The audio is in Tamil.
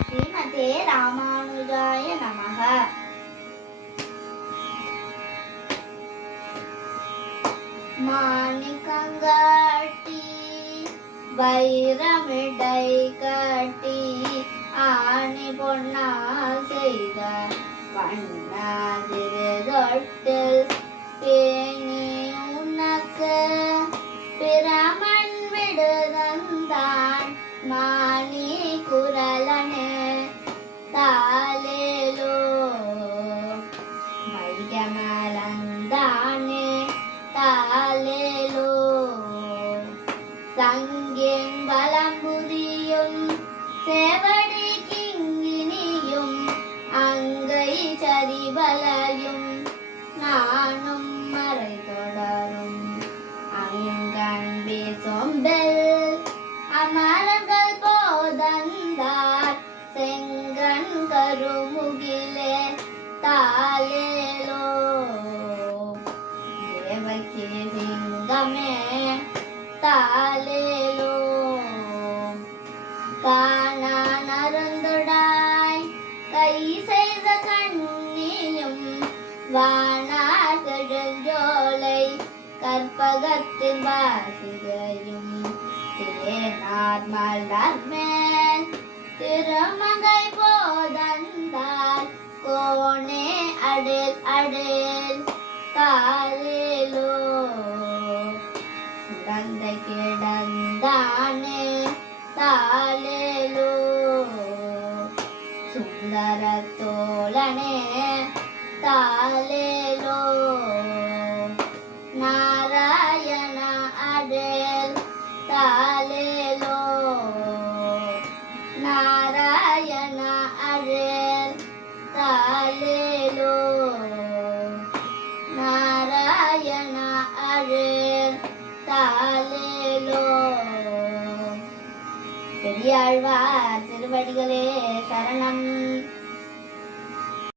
ஸ்ரீமதே ராமானுஜாய நமக மாணிக்கங்காட்டி வைரமிடை கட்டி ஆணி பொன்னால் செய்த வண்ணாதிரு தொட்டில் சரிபலையும் நானும் மறை தொடரும் அங்கண் வீசொம்பெல் அமரங்கள் போதந்தார் செங்கண் கருமுகிலே தாலேலோ தேவகி சிங்கமே தாலேலோ காணா நரந்துடாய் கை செய்த கண்ணியும் வானார் செழுஞ்சோலை கற்பகத்தின் வாசிகையும் தேனார் மலர் மேல் திருமகை போதந்தார். கோணே அடில் அடில் காலிலோ கிடந்த கிடந்தானே தாலேலோ சுந்தர தோழனே தாலேலோ நாராயண அடேல் தாலேலோ நாராயண அடேல் தாலேலோ நாராயண அழேல் தாலேலோ பெரியாழ்வார் திருவடிகளே சரணம்.